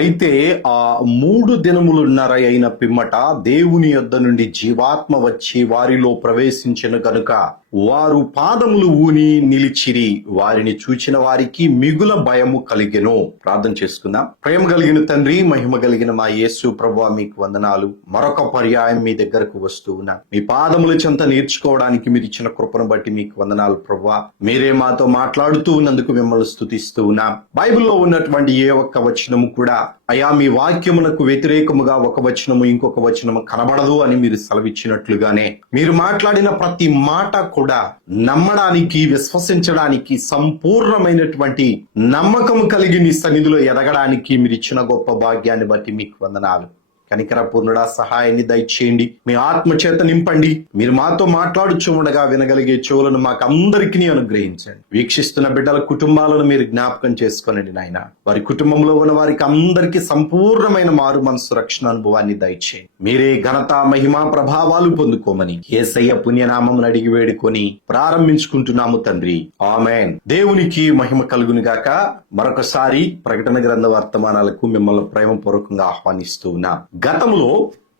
అయితే ఆ 3 దినములున్నర అయిన పిమ్మట దేవుని యొద్ద నుండి జీవాత్మ వచ్చి వారిలో ప్రవేశించిన గనుక వారు పాదములు ఊని నిలిచిరి. వారిని చూచిన వారికి మిగుల భయము కలిగెను. ప్రార్థన చేసుకుందాం. ప్రేమ కలిగిన తండ్రి, మహిమ కలిగిన మా యేసు ప్రభువా, మీకు వందనాలు. మరొక పర్యాయం మీ దగ్గరకు వస్తూ ఉన్నా. మీ పాదముల చెంత నేర్చుకోవడానికి మీరు ఇచ్చిన కృపను బట్టి మీకు వందనాలు ప్రభువా. మీరే మాతో మాట్లాడుతూ ఉన్నందుకు మిమ్మల్ని స్తుతిస్తూ ఉన్నా. బైబిల్లో ఉన్నటువంటి ఏ ఒక్క వచనము కూడా అయా మీ వాక్యమునకు వ్యతిరేకముగా ఒక వచనము ఇంకొక వచనము కనబడదు అని మీరు సెలవిచ్చినట్లుగానే మీరు మాట్లాడిన ప్రతి మాట కూడా నమ్మడానికి, విశ్వసించడానికి, సంపూర్ణమైనటువంటి నమ్మకం కలిగి నీ సన్నిధిలో ఎదగడానికి మీరు ఇచ్చిన గొప్ప భాగ్యాన్ని బట్టి మీకు వందనాలు. కనికర పూర్ణుడా, సహాయాన్ని దయచేయండి. మీ ఆత్మ చేత నింపండి. మీరు మాతో మాట్లాడుచు ఉండగా వినగలిగే చెవులను మాకు అందరికీ అనుగ్రహించండి. వీక్షిస్తున్న బిడ్డల కుటుంబాలను మీరు జ్ఞాపకం చేసుకోనండి నాయన. వారి కుటుంబంలో ఉన్న వారికి అందరికీ సంపూర్ణమైన మారు మనసు రక్షణ అనుభవాన్ని దయచేయండి. మీరే ఘనత, మహిమ, ప్రభావాలు పొందుకోమని యేసయ్య పుణ్యనామం అడిగి వేడుకొని ప్రారంభించుకుంటున్నాము తండ్రి. ఆమేన్. దేవునికి మహిమ కలుగును గాక. మరొకసారి ప్రకటన గ్రంథ వర్తమానాలకు మిమ్మల్ని ప్రేమపూర్వకంగా ఆహ్వానిస్తూ ఉన్నా. గతంలో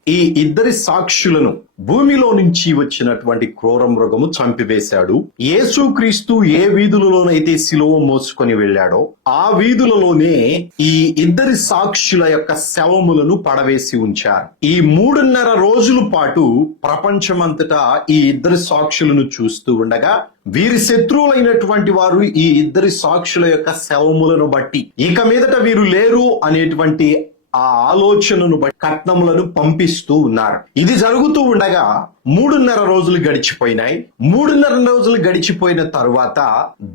ఈ ఇద్దరి సాక్షులను భూమిలో నుంచి వచ్చినటువంటి క్రూర మృగము చంపివేశాడు. యేసుక్రీస్తు ఏ వీధులలోనైతే సిలువ మోసుకొని వెళ్ళాడో ఆ వీధులలోనే ఈ ఇద్దరి సాక్షుల యొక్క శవములను పడవేసి ఉంచారు. ఈ 3.5 రోజుల పాటు ప్రపంచమంతటా ఈ ఇద్దరి సాక్షులను చూస్తూ ఉండగా వీరి శత్రువులైనటువంటి వారు ఈ ఇద్దరి సాక్షుల యొక్క శవములను బట్టి ఇక మీదట వీరు లేరు అనేటువంటి ఆ ఆలోచనను బట్టి కట్నములను పంపిస్తూ ఉన్నారు. ఇది జరుగుతూ ఉండగా 3.5 రోజులు గడిచిపోయినాయి. 3.5 రోజులు గడిచిపోయిన తరువాత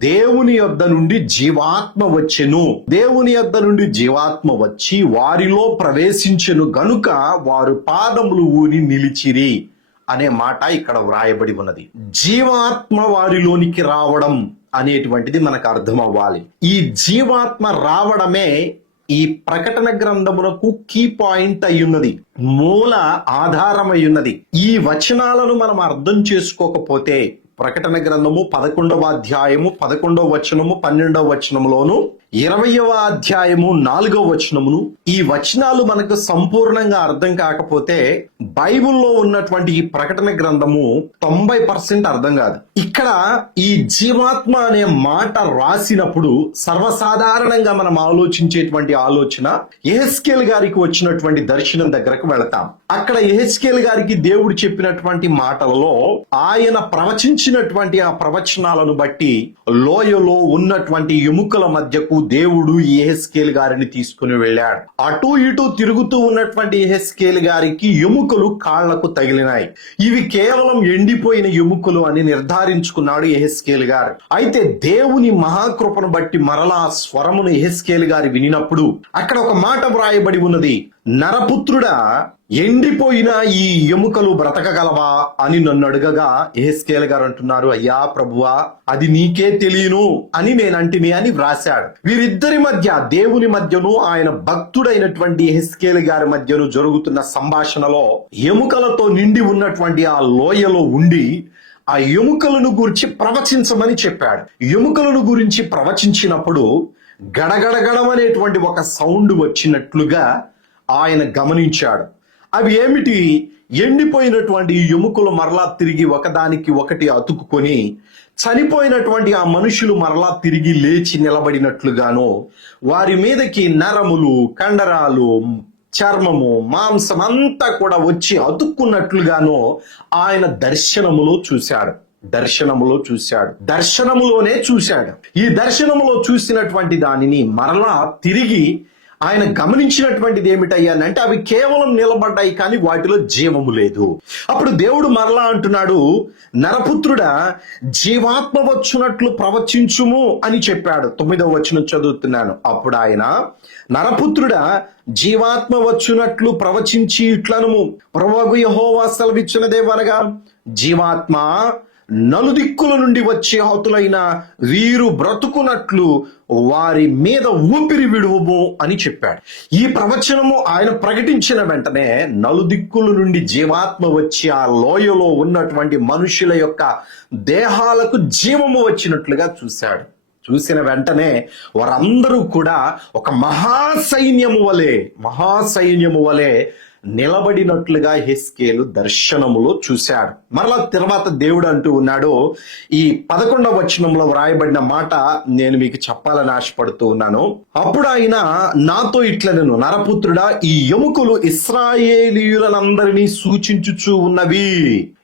దేవుని యొద్ద నుండి జీవాత్మ వచ్చెను. దేవుని యొద్ద నుండి జీవాత్మ వచ్చి వారిలో ప్రవేశించెను గనుక వారు పాదములు ఊని నిలిచిరి అనే మాట ఇక్కడ వ్రాయబడి ఉన్నది. జీవాత్మ వారిలోనికి రావడం అనేటువంటిది మనకు అర్థం అవ్వాలి. ఈ జీవాత్మ రావడమే ఈ ప్రకటన గ్రంథమునకు కీ పాయింట్ అయ్యున్నది, మూల ఆధారం అయ్యున్నది. ఈ వచనాలను మనం అర్థం చేసుకోకపోతే ప్రకటన గ్రంథము 11వ అధ్యాయము 11వ వచనము 12వ వచనములోను 20వ అధ్యాయము 4వ వచనమును ఈ వచనాలు మనకు సంపూర్ణంగా అర్థం కాకపోతే బైబిల్లో ఉన్నటువంటి ఈ ప్రకటన గ్రంథము 90% అర్థం కాదు. ఇక్కడ ఈ జీవాత్మ అనే మాట రాసినప్పుడు సర్వసాధారణంగా మనం ఆలోచించేటువంటి ఆలోచన యెహెజ్కేలు గారికి వచ్చినటువంటి దర్శనం దగ్గరకు వెళతాం. అక్కడ యెహెజ్కేలు గారికి దేవుడు చెప్పినటువంటి మాటలలో ఆయన ప్రవచించినటువంటి ఆ ప్రవచనాలను బట్టి లోయలో ఉన్నటువంటి ఎముకల మధ్యకు దేవుడు యెహెజ్కేలు గారిని తీసుకుని వెళ్ళాడు. అటు ఇటు తిరుగుతూ ఉన్నటువంటి యెహెజ్కేలు గారికి ఎముకలు కాళ్లకు తగిలినాయి. ఇవి కేవలం ఎండిపోయిన ఎముకలు అని నిర్ధారించుకున్నాడు యెహెజ్కేలు గారు. అయితే దేవుని మహాకృపను బట్టి మరలా స్వరమును యెహెజ్కేలు గారు వినినప్పుడు అక్కడ ఒక మాట వ్రాయబడి ఉన్నది. నరపుత్రుడా, ఎండిపోయిన ఈ ఎముకలు బ్రతకగలవా అని నన్ను అడగగా యెహెజ్కేలు గారు అంటున్నారు, అయ్యా ప్రభువా, అది నీకే తెలియను అని నేనంటిని అని వ్రాశాడు. వీరిద్దరి మధ్య, దేవుని మధ్యను ఆయన భక్తుడైనటువంటి యెహెజ్కేలు గారి మధ్యను జరుగుతున్న సంభాషణలో ఎముకలతో నిండి ఉన్నటువంటి ఆ లోయలో ఉండి ఆ ఎముకలను గురించి ప్రవచించమని చెప్పాడు. ఎముకలను గురించి ప్రవచించినప్పుడు గడగడగడమనేటువంటి ఒక సౌండ్ వచ్చినట్లుగా ఆయన గమనించాడు. అవి ఏమిటి? ఎండిపోయినటువంటి ఎముకలు మరలా తిరిగి ఒకదానికి ఒకటి అతుక్కుని చనిపోయినటువంటి ఆ మనుషులు మరలా తిరిగి లేచి నిలబడినట్లుగానో, వారి మీదకి నరములు, కండరాలు, చర్మము, మాంసం అంతా కూడా వచ్చి అతుక్కున్నట్లుగానో ఆయన దర్శనములోనే చూశాడు. ఈ దర్శనములో చూసినటువంటి దానిని మరలా తిరిగి ఆయన గమనించినటువంటిది ఏమిటయ్యానంటే అవి కేవలం నిలబడ్డాయి, కానీ వాటిలో జీవము లేదు. అప్పుడు దేవుడు మరలా అంటున్నాడు, నరపుత్రుడా, జీవాత్మ వచ్చునట్లు ప్రవచించుము అని చెప్పాడు. 9వ వచనం చదువుతున్నాను. అప్పుడు ఆయన, నరపుత్రుడా, జీవాత్మ వచ్చునట్లు ప్రవచించి ఇట్లనుము, ప్రభువగు యెహోవా సెలవిచ్చినదేమనగా, జీవాత్మ నలుదిక్కుల నుండి వచ్చే హతులైన వీరు బ్రతుకున్నట్లు వారి మీద ఊపిరి విడువబో అని చెప్పాడు. ఈ ప్రవచనము ఆయన ప్రకటించిన వెంటనే నలుదిక్కుల నుండి జీవాత్మ వచ్చి ఆ లోయలో ఉన్నటువంటి మనుషుల యొక్క దేహాలకు జీవము వచ్చినట్లుగా చూసిన వెంటనే వారందరూ కూడా ఒక మహాసైన్యము వలె నిలబడినట్లుగా హెస్కేలు దర్శనములో చూశాడు. మరలా తర్వాత దేవుడు అంటూ ఉన్నాడు, ఈ 11వ వచనంలో వ్రాయబడిన మాట నేను మీకు చెప్పాలని ఆశపడుతూ ఉన్నాను. అప్పుడు ఆయన నాతో ఇట్లనెను, నరపుత్రుడా, ఈ ఎముకలు ఇశ్రాయేలీయులందరినీ సూచించుచూ ఉన్నవి.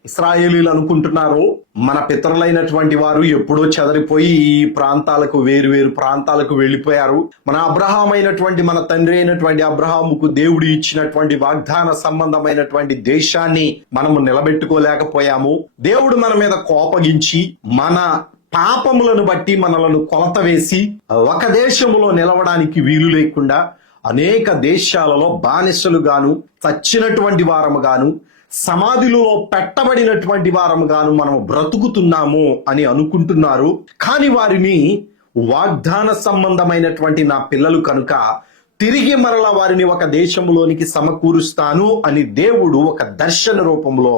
ఇశ్రాయేలీలు అనుకుంటున్నారు మన పితరులైనటువంటి వారు ఎప్పుడో చెదరిపోయి ఈ ప్రాంతాలకు వేరు ప్రాంతాలకు వెళ్ళిపోయారు. మన అబ్రహాం అయినటువంటి మన తండ్రి అయినటువంటి అబ్రహాముకు దేవుడు ఇచ్చినటువంటి వాగ్దాన సంబంధమైనటువంటి దేశాన్ని మనము నిలబెట్టుకోలేకపోయాము. దేవుడు మన మీద కోపగించి మన పాపములను బట్టి మనలను కొలత వేసి ఒక దేశములో నిలవడానికి వీలు లేకుండా అనేక దేశాలలో బానిసలుగాను, చచ్చినటువంటి వారముగాను, సమాధిలో పెట్టబడినటువంటి వారముగాను మనం బ్రతుకుతున్నాము అని అనుకుంటున్నారు. కానీ వారిని వాగ్దాన సంబంధమైనటువంటి నా పిల్లలు కనుక తిరిగి మరల వారిని ఒక దేశంలోనికి సమకూరుస్తాను అని దేవుడు ఒక దర్శన రూపంలో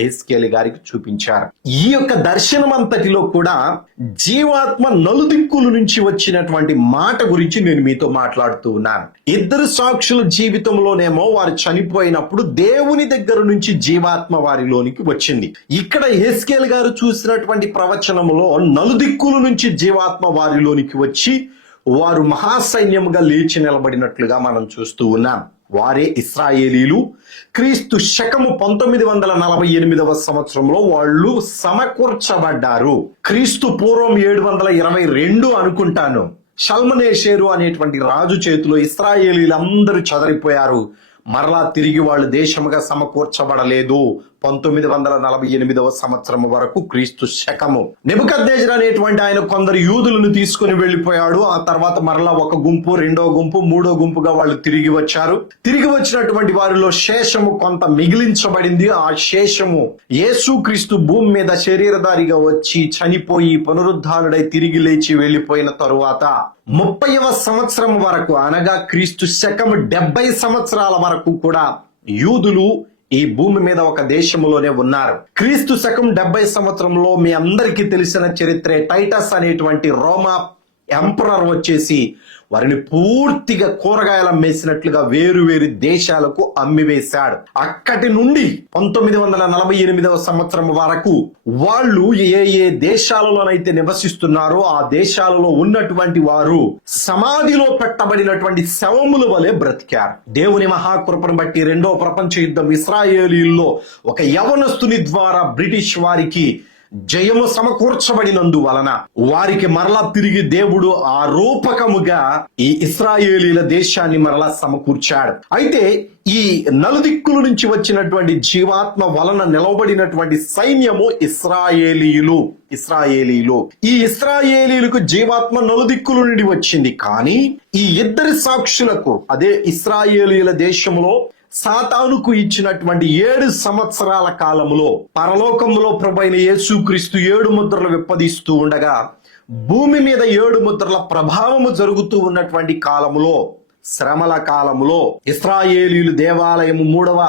హెస్కేలు గారికి చూపించారు. ఈ యొక్క దర్శనం అంతటిలో కూడా జీవాత్మ నలుదిక్కుల నుంచి వచ్చినటువంటి మాట గురించి నేను మీతో మాట్లాడుతూ ఉన్నాను. ఇద్దరు సాక్షుల జీవితంలోనేమో వారు చనిపోయినప్పుడు దేవుని దగ్గర నుంచి జీవాత్మ వారిలోనికి వచ్చింది. ఇక్కడ హెస్కేలు గారు చూసినటువంటి ప్రవచనంలో నలుదిక్కుల నుంచి జీవాత్మ వారిలోనికి వచ్చి వారు మహాసైన్యముగా లేచి నిలబడినట్లుగా మనం చూస్తూ ఉన్నాం. వారే ఇశ్రాయేలీలు. క్రీస్తు శకము 1948వ సంవత్సరంలో వాళ్ళు సమకూర్చబడ్డారు. క్రీస్తు పూర్వం 722 అనుకుంటాను, షల్మనేషేరు అనేటువంటి రాజు చేతిలో ఇశ్రాయేలీలందరూ చెదరిపోయారు. మరలా తిరిగి వాళ్ళు దేశముగా సమకూర్చబడలేదు. 1948వ సంవత్సరం వరకు క్రీస్తు శకము. నెబుకద్నెజరు అనేటువంటి ఆయన కొందరు యూదులను తీసుకుని వెళ్ళిపోయాడు. ఆ తర్వాత మరలా ఒక గుంపు, రెండో గుంపు, మూడో గుంపుగా వాళ్ళు తిరిగి వచ్చారు. తిరిగి వచ్చినటువంటి వారిలో శేషము కొంత మిగిలించబడింది. ఆ శేషము యేసుక్రీస్తు భూమి మీద శరీరధారిగా వచ్చి చనిపోయి పునరుద్ధానుడై తిరిగి లేచి వెళ్ళిపోయిన తరువాత 30వ సంవత్సరం వరకు, అనగా క్రీస్తు శకము 70 సంవత్సరాల వరకు కూడా యూదులు ఈ భూమి మీద ఒక దేశంలోనే ఉన్నారు. క్రీస్తు శకం 70 సంవత్సరంలో మీ అందరికీ తెలిసిన చరిత్రే, టైటస్ అనేటువంటి రోమా ఎంపరర్ వచ్చేసి వారిని పూర్తిగా కూరగాయలు అమ్మేసినట్లుగా వేరు దేశాలకు అమ్మివేశాడు. అక్కడి నుండి 1948వ సంవత్సరం వరకు వాళ్ళు ఏ దేశాలలోనైతే నివసిస్తున్నారో ఆ దేశాలలో ఉన్నటువంటి వారు సమాధిలో పెట్టబడినటువంటి శవముల వలె బ్రతికారు. దేవుని మహాకృపను బట్టి 2వ ప్రపంచ యుద్ధం ఇశ్రాయేలీల్లో ఒక యవనస్తుని ద్వారా బ్రిటిష్ వారికి జయము సమకూర్చబడినందు వలన వారికి మరలా తిరిగి దేవుడు ఆ రూపకముగా ఈ ఇశ్రాయేలీల దేశాన్ని మరలా సమకూర్చాడు. అయితే ఈ నలుదిక్కుల నుంచి వచ్చినటువంటి జీవాత్మ వలన నిలవబడినటువంటి సైన్యము ఇశ్రాయేలీయులు. ఈ ఇశ్రాయేలీలకు జీవాత్మ నలుదిక్కుల నుండి వచ్చింది. కానీ ఈ ఇద్దరి సాక్షులకు, అదే ఇశ్రాయేలీల దేశంలో సాతానుకు ఇచ్చినటువంటి 7 సంవత్సరాల కాలములో పరలోకములో ప్రభువైన యేసుక్రీస్తు 7 ముద్రలు విప్పదీస్తూ ఉండగా భూమి మీద 7 ముద్రల ప్రభావము జరుగుతూ ఉన్నటువంటి కాలములో, శ్రమల కాలములో, ఇశ్రాయేలీయులు దేవాలయము 3వ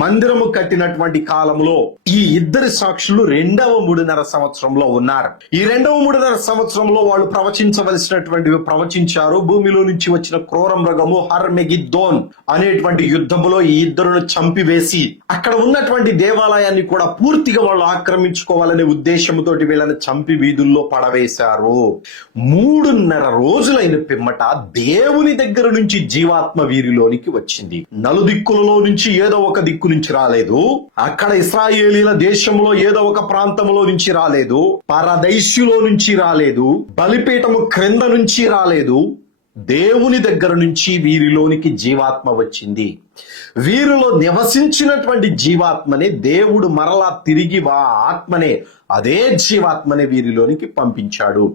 మందిరము కట్టినటువంటి కాలంలో ఈ ఇద్దరు సాక్షులు 2వ 3.5 సంవత్సరంలో ఉన్నారు. ఈ 2వ 3.5 సంవత్సరంలో వాళ్ళు ప్రవచించవలసినటువంటివి ప్రవచించారు. భూమిలో నుంచి వచ్చిన క్రూర మృగము హర్మెగిద్దోన్ అనేటువంటి యుద్ధములో ఈ ఇద్దరును చంపివేసి అక్కడ ఉన్నటువంటి దేవాలయాన్ని కూడా పూర్తిగా వాళ్ళు ఆక్రమించుకోవాలనే ఉద్దేశంతో వీళ్ళని చంపి వీధుల్లో పడవేశారు. 3.5 రోజులైన పిమ్మట దేవుని దగ్గర నుంచి జీవాత్మ వీరిలోనికి వచ్చింది. నలుదిక్కులలో నుంచి ఏదో ఒక దిక్కు నుంచి రాలేదు. అక్కడ ఇశ్రాయేలీల దేశంలో ఏదో ఒక ప్రాంతంలో నుంచి రాలేదు. పరదేశులో నుంచి రాలేదు. బలిపీఠము క్రింద నుంచి రాలేదు. దేవుని దగ్గర నుంచి వీరిలోనికి జీవాత్మ వచ్చింది. వీరిలో నివసించినటువంటి జీవాత్మనే దేవుడు మరలా తిరిగి ఆత్మనే, అదే జీవాత్మనే వీరిలోనికి పంపించాడు.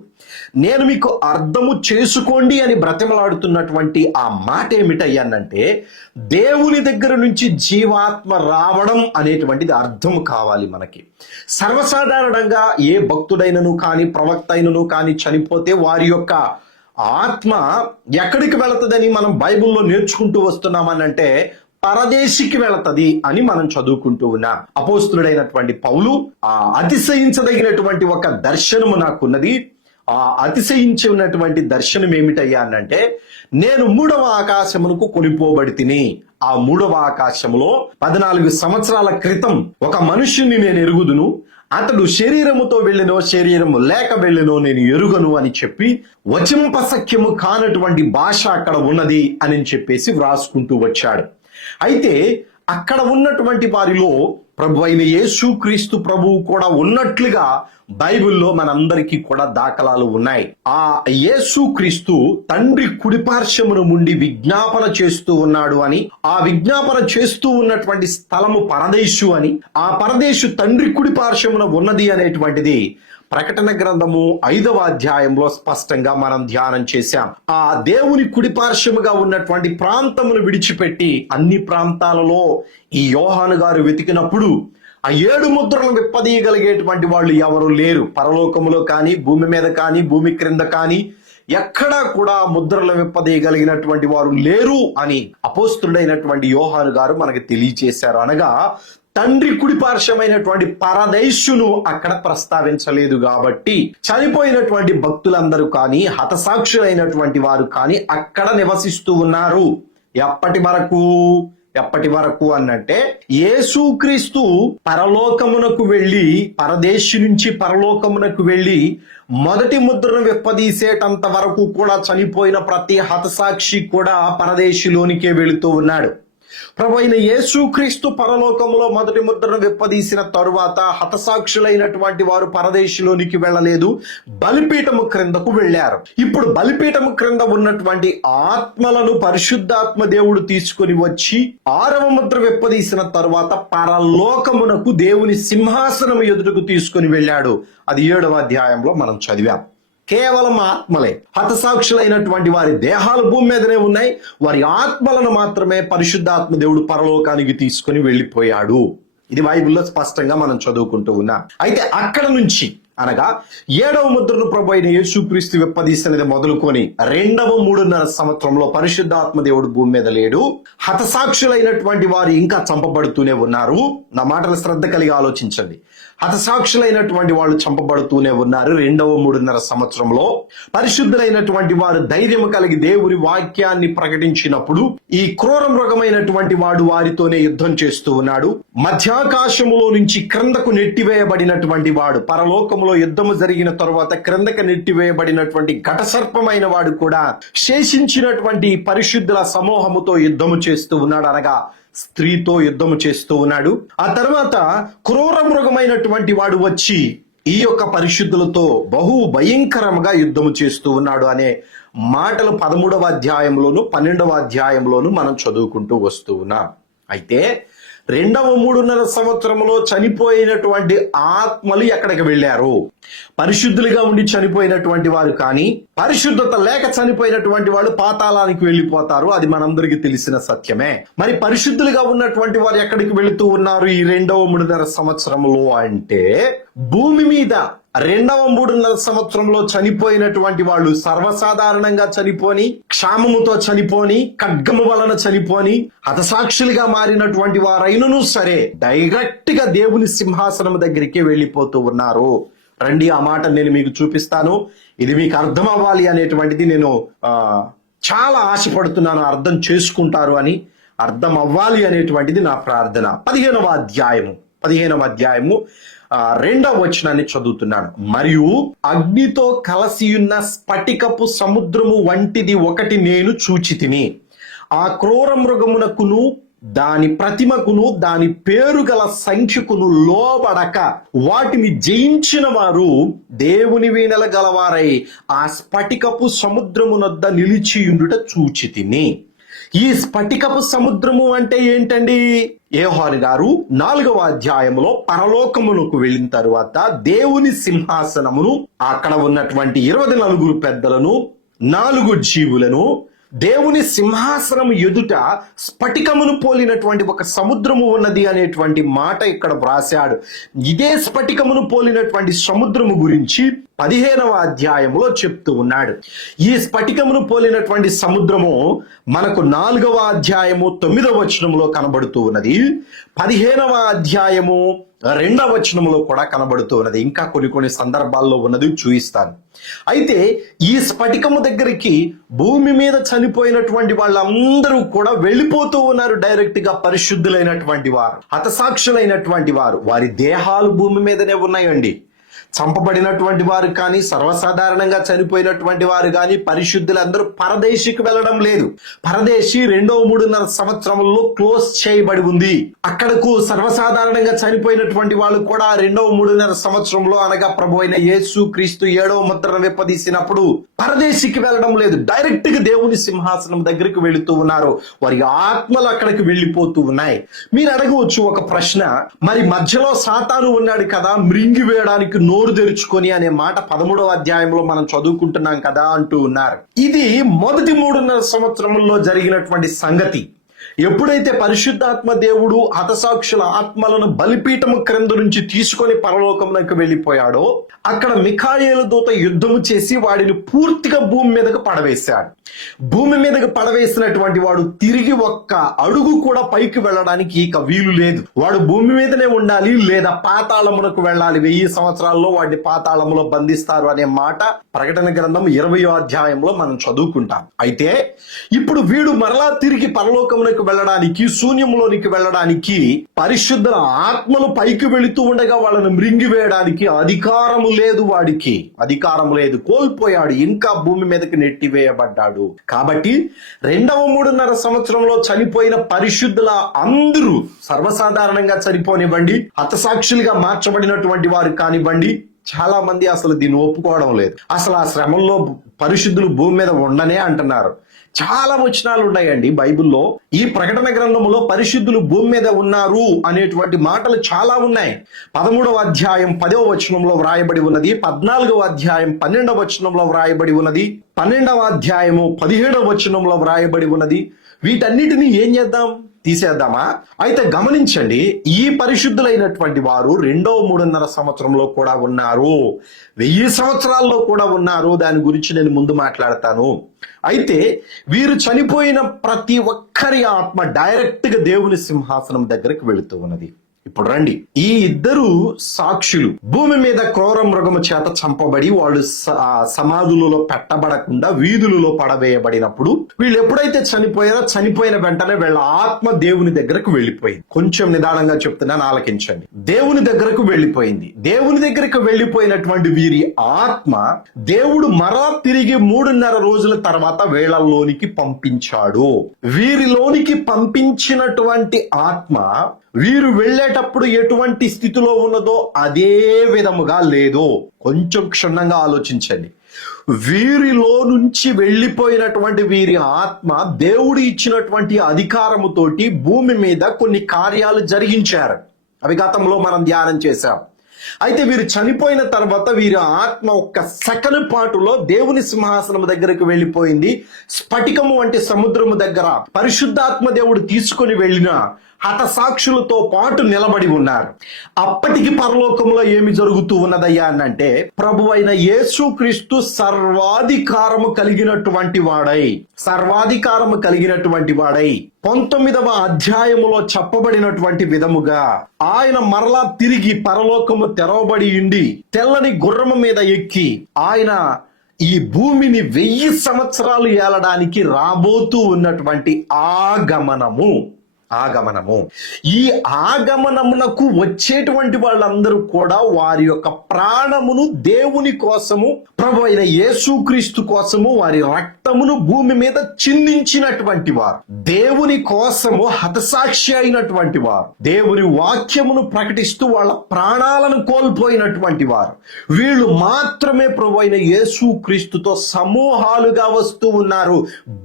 నేను మీకు అర్థము చేసుకోండి అని బ్రతిమలాడుతున్నటువంటి ఆ మాట ఏమిటయ్యానంటే, దేవుని దగ్గర నుంచి జీవాత్మ రావడం అనేటువంటిది అర్థం కావాలి మనకి. సర్వసాధారణంగా ఏ భక్తుడైనను కానీ ప్రవక్త అయినను కానీ చనిపోతే వారి యొక్క ఆత్మ ఎక్కడికి వెళుతుందని మనం బైబిల్లో నేర్చుకుంటూ వస్తున్నామనంటే పరదేశికి వెళతది అని మనం చదువుకుంటూ ఉన్నాం. అపోస్తులుడైనటువంటి పౌలు అతిశయించదగినటువంటి ఒక దర్శనము నాకున్నది. అతిశయించినటువంటి దర్శనం ఏమిటయ్యా అనంటే, నేను 3వ ఆకాశమునకు కొనిపోబడి తిని, ఆ 3వ ఆకాశములో 14 సంవత్సరాల క్రితం ఒక మనుష్యుని నేను ఎరుగుదును, అతడు శరీరముతో వెళ్ళినో శరీరము లేక వెళ్ళినో నేను ఎరుగను అని చెప్పి వచింపసఖ్యము కానటువంటి భాష అక్కడ ఉన్నది అని చెప్పేసి వ్రాసుకుంటూ వచ్చాడు. అయితే అక్కడ ఉన్నటువంటి వారిలో ప్రభు అయిన యేసుక్రీస్తు ప్రభువు కూడా ఉన్నట్లుగా బైబిల్లో మనందరికీ కూడా దాఖలాలు ఉన్నాయి. ఆ యేసుక్రీస్తు తండ్రి కుడిపార్శ్వమును నుండి విజ్ఞాపన చేస్తూ ఉన్నాడు అని, ఆ విజ్ఞాపన చేస్తూ ఉన్నటువంటి స్థలము పరదేశు అని, ఆ పరదేశు తండ్రి కుడిపార్శ్వమున ఉన్నది అనేటువంటిది ప్రకటన గ్రంథము 5వ అధ్యాయంలో స్పష్టంగా మనం ధ్యానం చేశాం. ఆ దేవుని కుడిపార్శ్వముగా ఉన్నటువంటి ప్రాంతమును విడిచిపెట్టి అన్ని ప్రాంతాలలో ఈ యోహాను గారు వెతికినప్పుడు ఆ 7 ముద్రలను విప్పదీయగలిగేటువంటి వాళ్ళు ఎవరు లేరు. పరలోకములో కానీ, భూమి మీద కానీ, భూమి క్రింద కానీ ఎక్కడా కూడా ముద్రలు విప్పదీయగలిగినటువంటి వారు లేరు అని అపోస్తుడైనటువంటి యోహాను గారు మనకు తెలియచేశారు. అనగా తండ్రి కుడిపార్శ్వమైనటువంటి పరదేశును అక్కడ ప్రస్తావించలేదు కాబట్టి చనిపోయినటువంటి భక్తులందరూ కానీ, హతసాక్షులైనటువంటి వారు కానీ అక్కడ నివసిస్తూ ఉన్నారు. ఎప్పటి వరకు అనంటే, యేసుక్రీస్తు పరలోకమునకు వెళ్ళి, పరదేశి నుంచి పరలోకమునకు వెళ్ళి మొదటి ముద్రను విప్పదీసేటంత వరకు కూడా చనిపోయిన ప్రతి హతసాక్షి కూడా పరదేశిలోనికే వెళుతూ ఉన్నాడు. ప్రభు అయిన యేసుక్రీస్తు పరలోకములో మొదటి ముద్రను విప్పదీసిన తరువాత హతసాక్షులైనటువంటి వారు పరదేశిలోనికి వెళ్ళలేదు, బలిపీఠము క్రిందకు వెళ్ళారు. ఇప్పుడు బలిపీఠము క్రింద ఉన్నటువంటి ఆత్మలను పరిశుద్ధాత్మ దేవుడు తీసుకొని వచ్చి 6వ ముద్ర విప్పదీసిన తరువాత పరలోకమునకు దేవుని సింహాసనము ఎదుటకు తీసుకొని వెళ్ళాడు. అది 7వ అధ్యాయంలో మనం చదివాం. కేవలం ఆత్మలే, హతసాక్షులైనటువంటి వారి దేహాలు భూమి మీదనే ఉన్నాయి, వారి ఆత్మలను మాత్రమే పరిశుద్ధాత్మ దేవుడు పరలోకానికి తీసుకుని వెళ్ళిపోయాడు. ఇది బైబిల్లో స్పష్టంగా మనం చదువుకుంటూ ఉన్నాం. అయితే అక్కడ నుంచి అనగా 7వ ముద్రను ప్రభు అయిన యేసుక్రీస్తు విప్పదీసినది మొదలుకొని 2వ 3.5 సంవత్సరంలో పరిశుద్ధాత్మ దేవుడు భూమి మీద లేడు. హతసాక్షులైనటువంటి వారు ఇంకా చంపబడుతూనే ఉన్నారు. నా మాటలు శ్రద్ధ కలిగి ఆలోచించండి. హతసాక్షులైనటువంటి వాళ్ళు చంపబడుతూనే ఉన్నారు. 2వ 3.5 సంవత్సరంలో పరిశుద్ధులైనటువంటి వారు ధైర్యం కలిగి దేవుని వాక్యాన్ని ప్రకటించినప్పుడు ఈ క్రూర మృగమైనటువంటి వాడు వారితోనే యుద్ధం చేస్తూ ఉన్నాడు. మధ్యాకాశములో నుంచి క్రిందకు నెట్టివేయబడినటువంటి వాడు, పరలోకములో యుద్ధము జరిగిన తరువాత క్రిందకు నెట్టివేయబడినటువంటి ఘటసర్పమైన వాడు కూడా శేషించినటువంటి పరిశుద్ధుల సమూహముతో యుద్ధము చేస్తూ ఉన్నాడు. అనగా స్త్రీతో యుద్ధము చేస్తూ ఉన్నాడు. ఆ తర్వాత క్రూర మృగమైనటువంటి వాడు వచ్చి ఈ యొక్క పరిశుద్ధులతో బహు భయంకరంగా యుద్ధము చేస్తూ ఉన్నాడు అనే మాటలు 13వ అధ్యాయంలోను 12వ అధ్యాయంలోను మనం చదువుకుంటూ వస్తూ ఉన్నాం. అయితే 2వ 3.5 సంవత్సరంలో చనిపోయినటువంటి ఆత్మలు ఎక్కడికి వెళ్ళారు? పరిశుద్ధులుగా ఉండి చనిపోయినటువంటి వారు కానీ, పరిశుద్ధత లేక చనిపోయినటువంటి వాళ్ళు పాతాళానికి వెళ్ళిపోతారు. అది మనందరికీ తెలిసిన సత్యమే. మరి పరిశుద్ధులుగా ఉన్నటువంటి వారు ఎక్కడికి వెళుతూ ఉన్నారు ఈ 2వ 3.5 సంవత్సరంలో అంటే, భూమి మీద 2వ 3.5 సంవత్సరంలో చనిపోయినటువంటి వాళ్ళు సర్వసాధారణంగా చనిపోని, క్షామముతో చనిపోని, ఖడ్గము వలన చనిపోని, హతసాక్షులుగా మారినటువంటి వారైనను సరే డైరెక్ట్ గా దేవుని సింహాసనం దగ్గరికి వెళ్ళిపోతూ ఉన్నారు. రండి, ఆ మాట నేను మీకు చూపిస్తాను. ఇది మీకు అర్థం అవ్వాలి అనేటువంటిది నేను చాలా ఆశపడుతున్నాను. అర్థం చేసుకుంటారు అని, అర్థం అవ్వాలి అనేటువంటిది నా ప్రార్థన. 15వ అధ్యాయము 2వ వచనాన్ని చదువుతున్నాను. మరియు అగ్నితో కలసియున్న స్ఫటికపు సముద్రము వంటిది ఒకటి నేను చూచితిని. ఆ క్రూర మృగమునకును దాని ప్రతిమకును దాని పేరు గల సంఖ్యకును లోబడక వాటిని జయించిన వారు దేవుని వీణల గలవారై ఆ స్ఫటికపు సముద్రమునొద్ద నిలిచియుండుట చూచితిని. ఈ స్ఫటికపు సముద్రము అంటే ఏంటండి? యోహాను గారు 4వ అధ్యాయంలో పరలోకమునకు వెళ్ళిన తరువాత దేవుని సింహాసనమును, అక్కడ ఉన్నటువంటి 24 పెద్దలను, 4 జీవులను, దేవుని సింహాసనం ఎదుట స్ఫటికమును పోలినటువంటి ఒక సముద్రము ఉన్నది అనేటువంటి మాట ఇక్కడ వ్రాశాడు. ఇదే స్ఫటికమును పోలినటువంటి సముద్రము గురించి 15వ అధ్యాయంలో చెప్తూ ఉన్నాడు. ఈ స్ఫటికమును పోలినటువంటి సముద్రము మనకు 4వ అధ్యాయము 9వ వచనంలో కనబడుతూ ఉన్నది. 15వ అధ్యాయము 2వ వచనంలో కూడా కనబడుతూ ఉన్నది. ఇంకా కొన్ని సందర్భాల్లో ఉన్నది చూయిస్తాను. అయితే ఈ స్ఫటికము దగ్గరికి భూమి మీద చనిపోయినటువంటి వాళ్ళందరూ కూడా వెళ్ళిపోతూ ఉన్నారు. డైరెక్ట్ గా పరిశుద్ధులైనటువంటి వారు, హతసాక్షులైనటువంటి వారు, వారి దేహాలు భూమి మీదనే ఉన్నాయండి. చంపబడినటువంటి వారు కానీ, సర్వసాధారణంగా చనిపోయినటువంటి వారు కానీ, పరిశుద్ధులందరూ పరదేశికి వెళ్ళడం లేదు. పరదేశి 3.5 సంవత్సరంలో క్లోజ్ చేయబడి ఉంది. అక్కడకు సర్వసాధారణంగా చనిపోయినటువంటి వాళ్ళు కూడా 3.5 సంవత్సరంలో, అనగా ప్రభు అయిన యేసు క్రీస్తు 7వ ముద్రను విప్పదీసినప్పుడు పరదేశికి వెళ్ళడం లేదు. డైరెక్ట్ గా దేవుని సింహాసనం దగ్గరికి వెళుతూ ఉన్నారు. వారి ఆత్మలు అక్కడికి వెళ్ళిపోతూ ఉన్నాయి. మీరు అడగవచ్చు ఒక ప్రశ్న, మరి మధ్యలో సాతాను ఉన్నాడు కదా, మృంగి వేయడానికి నోరు తెరుచుకొని అనే మాట 13వ అధ్యాయంలో మనం చదువుకుంటున్నాం కదా అంటూ ఉన్నారు. ఇది మొదటి 3.5 సంవత్సరంలో జరిగినటువంటి సంగతి. ఎప్పుడైతే పరిశుద్ధాత్మ దేవుడు హతసాక్షుల ఆత్మలను బలిపీఠము క్రింద నుంచి తీసుకొని పరలోకంలోకి వెళ్ళిపోయాడో, అక్కడ మిఖాయేలు దూత యుద్ధము చేసి వాడిని పూర్తిగా భూమి మీదకు పడవేశాడు. భూమి మీదకు పడవేసినటువంటి వాడు తిరిగి ఒక్క అడుగు కూడా పైకి వెళ్ళడానికి ఇక వీలు లేదు. వాడు భూమి మీదనే ఉండాలి, లేదా పాతాళమునకు వెళ్ళాలి. 1000 సంవత్సరాల్లో వాడిని పాతాళములో బంధిస్తారు అనే మాట ప్రకటన గ్రంథం 20వ అధ్యాయంలో మనం చదువుకుంటాం. అయితే ఇప్పుడు వీడు మరలా తిరిగి పరలోకమునకు వెళ్ళడానికి, శూన్యంలోనికి వెళ్ళడానికి, పరిశుద్ధుల ఆత్మలు పైకి వెళుతూ ఉండగా వాళ్ళని మృంగి వేయడానికి అధికారము లేదు. వాడికి అధికారం లేదు, కోల్పోయాడు. ఇంకా భూమి మీదకి నెట్టివేయబడ్డాడు. కాబట్టి 3.5 సంవత్సరంలో చనిపోయిన పరిశుద్ధుల అందరూ, సర్వసాధారణంగా చనిపోనివ్వండి, హతసాక్షులుగా మార్చబడినటువంటి వారు కానివ్వండి, చాలా మంది అసలు దీన్ని ఒప్పుకోవడం లేదు. అసలు ఆ శ్రమంలో పరిశుద్ధులు భూమి మీద ఉండనే అంటున్నారు. చాలా వచనాలు ఉన్నాయండి బైబిల్లో. ఈ ప్రకటన గ్రంథంలో పరిశుద్ధులు భూమి మీద ఉన్నారు అనేటువంటి మాటలు చాలా ఉన్నాయి. 13వ అధ్యాయం 10వ వచనంలో వ్రాయబడి ఉన్నది, 14వ అధ్యాయం 12వ వచనంలో వ్రాయబడి ఉన్నది, 12వ అధ్యాయము 17వ వచనంలో వ్రాయబడి ఉన్నది. వీటన్నిటిని ఏం చేద్దాం? తీసేద్దామా? అయితే గమనించండి, ఈ పరిశుద్ధులైనటువంటి వారు 3.5 సంవత్సరంలో కూడా ఉన్నారు, 1000 సంవత్సరాల్లో కూడా ఉన్నారు. దాని గురించి నేను ముందు మాట్లాడతాను. అయితే వీరు చనిపోయిన ప్రతి ఒక్కరి ఆత్మ డైరెక్ట్ గా దేవుని సింహాసనం దగ్గరికి వెళుతూ ఉన్నది. ఇప్పుడు రండి, ఈ ఇద్దరు సాక్షులు భూమి మీద క్రూర మృగము చేత చంపబడి వాళ్ళు సమాధులలో పెట్టబడకుండా వీధులలో పడవేయబడినప్పుడు వీళ్ళు ఎప్పుడైతే చనిపోయారో, చనిపోయిన వెంటనే వీళ్ళ ఆత్మ దేవుని దగ్గరకు వెళ్ళిపోయింది. కొంచెం నిదానంగా చెప్తున్నాను, ఆలకించండి. దేవుని దగ్గరకు వెళ్ళిపోయింది. దేవుని దగ్గరకు వెళ్ళిపోయినటువంటి వీరి ఆత్మ దేవుడు మరలా తిరిగి 3.5 రోజుల తర్వాత వీళ్ళలోనికి పంపించాడు. వీరిలోనికి పంపించినటువంటి ఆత్మ వీరు వెళ్ళేటప్పుడు ఎటువంటి స్థితిలో ఉన్నదో అదే విధముగా లేదు. కొంచెం క్షుణ్ణంగా ఆలోచించండి. వీరిలో నుంచి వెళ్ళిపోయినటువంటి వీరి ఆత్మ దేవుడు ఇచ్చినటువంటి అధికారముతోటి భూమి మీద కొన్ని కార్యాలు జరిగించారు. అవి గతంలో మనం ధ్యానం చేశాం. అయితే వీరు చనిపోయిన తర్వాత వీరి ఆత్మ ఒక్క సెకను పాటులో దేవుని సింహాసనం దగ్గరకు వెళ్ళిపోయింది. స్ఫటికము వంటి సముద్రము దగ్గర పరిశుద్ధాత్మ దేవుడు తీసుకొని వెళ్ళిన హతసాక్షులతో పాటు నిలబడి ఉన్నారు. అప్పటికి పరలోకంలో ఏమి జరుగుతూ ఉన్నదయ్యా అనంటే, ప్రభు అయిన యేసుక్రీస్తు సర్వాధికారము కలిగినటువంటి వాడై 19వ అధ్యాయములో చెప్పబడినటువంటి విధముగా ఆయన మరలా తిరిగి పరలోకము తెరవబడి ఉండి తెల్లని గుర్రము మీద ఎక్కి ఆయన ఈ భూమిని 1000 సంవత్సరాలు ఏలడానికి రాబోతూ ఉన్నటువంటి ఆగమనము. ఆగమనము. ఈ ఆగమనమునకు వచ్చేటువంటి వాళ్ళందరూ కూడా వారి యొక్క ప్రాణమును దేవుని కోసము, ప్రభు అయిన యేసుక్రీస్తు కోసము వారి రక్తమును భూమి మీద చిందించినటువంటి వారు, దేవుని కోసము హతసాక్షి అయినటువంటి వారు, దేవుని వాక్యమును ప్రకటిస్తూ వాళ్ళ ప్రాణాలను కోల్పోయినటువంటి వారు, వీళ్ళు మాత్రమే ప్రభు అయిన యేసుక్రీస్తుతో సమూహాలుగా వస్తూ ఉన్నారు,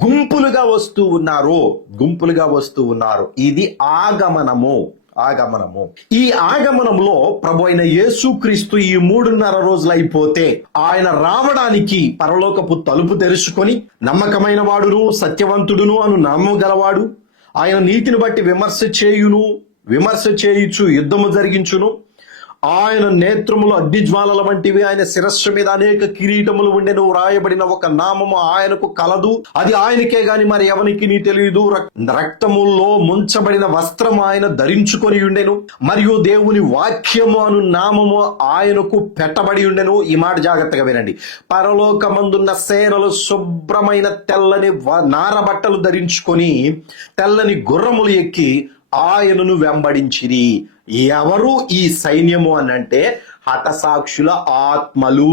గుంపులుగా వస్తూ ఉన్నారు. ఇది ఆగమనము. ఈ ఆగమనంలో ప్రభు అయిన యేసుక్రీస్తు ఈ 3.5 రోజులు అయిపోతే ఆయన రావడానికి పరలోకపు తలుపు తెరుచుకొని నమ్మకమైన వాడును సత్యవంతుడును అను నమ్మగలవాడు, ఆయన నీతిని బట్టి విమర్శ చేయుచు యుద్ధము జరిగించును, ఆయన నేత్రములు అగ్నిజ్వాలల వంటివి, ఆయన శిరస్సు మీద అనేక కిరీటములు ఉండెను, వ్రాయబడిన ఒక నామము ఆయనకు కలదు, అది ఆయనకే గాని మరి ఎవరికి తెలియదు, రక్తముల్లో ముంచబడిన వస్త్రము ఆయన ధరించుకొని ఉండెను, మరియు దేవుని వాక్యము అను నామము ఆయనకు పెట్టబడి ఉండెను. ఈ మాట జాగ్రత్తగా వినండి. పరలోకమందున్న సేనలు శుభ్రమైన తెల్లని నారబట్టలు ధరించుకొని తెల్లని గుర్రములు ఎక్కి ఆయనను వెంబడించిరి. ఎవరు ఈ సైన్యము అనంటే హతసాక్షుల ఆత్మలు.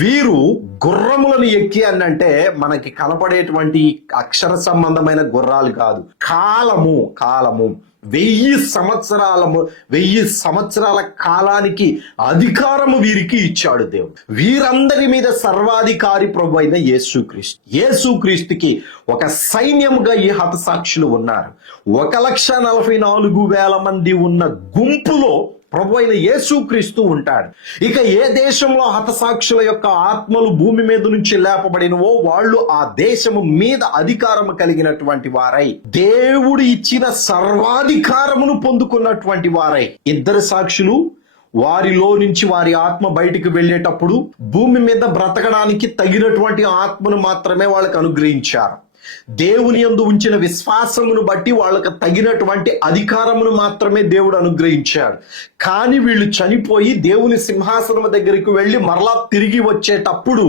వీరు గుర్రములను ఎక్కి అనంటే మనకి కనపడేటువంటి అక్షర సంబంధమైన గుర్రాలు కాదు, కాలము 1000 సంవత్సరాల కాలానికి అధికారము వీరికి ఇచ్చాడు దేవుడు. వీరందరి మీద సర్వాధికారి ప్రభు అయిన యేసుక్రీస్తుకి ఒక సైన్యముగా ఈ హతసాక్షులు ఉన్నారు. 1,44,000 మంది ఉన్న గుంపులో ప్రభు అయిన యేసుక్రీస్తు ఉంటాడు. ఇక ఏ దేశంలో హతసాక్షుల యొక్క ఆత్మలు భూమి మీద నుంచి లేపబడినవో వాళ్ళు ఆ దేశము మీద అధికారము కలిగినటువంటి వారై, దేవుడు ఇచ్చిన సర్వాధికారమును పొందుకున్నటువంటి వారై, 2 సాక్షులు వారిలో నుంచి వారి ఆత్మ బయటికి వెళ్ళేటప్పుడు భూమి మీద బ్రతకడానికి తగినటువంటి ఆత్మను మాత్రమే వాళ్ళకి అనుగ్రహించారు. దేవుని యందు ఉంచిన విశ్వాసమును బట్టి వాళ్ళకి తగినటువంటి అధికారమును మాత్రమే దేవుడు అనుగ్రహించాడు. కానీ వీళ్ళు చనిపోయి దేవుని సింహాసనం దగ్గరికి వెళ్ళి మరలా తిరిగి వచ్చేటప్పుడు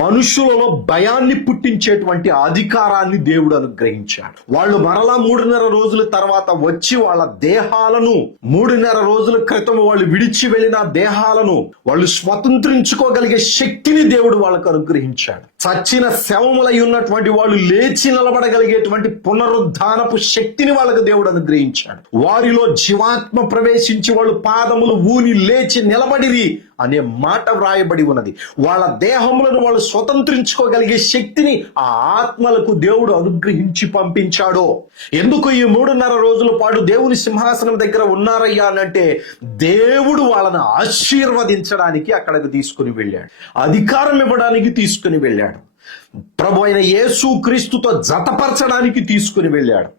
మనుషులలో భయాన్ని పుట్టించేటువంటి అధికారాన్ని దేవుడు అనుగ్రహించాడు. వాళ్ళు మరలా 3.5 రోజుల తర్వాత వచ్చి వాళ్ళ దేహాలను 3.5 రోజుల క్రితం వాళ్ళు విడిచి వెళ్ళిన దేహాలను వాళ్ళు స్వతంత్రించుకోగలిగే శక్తిని దేవుడు వాళ్ళకు అనుగ్రహించాడు. చచ్చిన శవములై ఉన్నటువంటి వాళ్ళు లేచి నిలబడగలిగేటువంటి పునరుద్ధానపు శక్తిని వాళ్ళకు దేవుడు అనుగ్రహించాడు. వారిలో జీవాత్మ ప్రవేశించి వాళ్ళు పాదములు ఊని లేచి నిలబడిరి అనే మాట వ్రాయబడి ఉన్నది. వాళ్ళ దేహములను వాళ్ళు స్వతంత్రించుకోగలిగే శక్తిని ఆ ఆత్మలకు దేవుడు అనుగ్రహించి పంపించాడు. ఎందుకు ఈ 3.5 రోజుల పాటు దేవుని సింహాసనం దగ్గర ఉన్నారయ్యా అంటే దేవుడు వాళ్ళని ఆశీర్వదించడానికి అక్కడికి తీసుకుని వెళ్ళాడు, అధికారం ఇవ్వడానికి తీసుకుని వెళ్ళాడు, ప్రభు అయిన యేసుక్రీస్తుతో జతపరచడానికి తీసుకుని వెళ్ళాడు.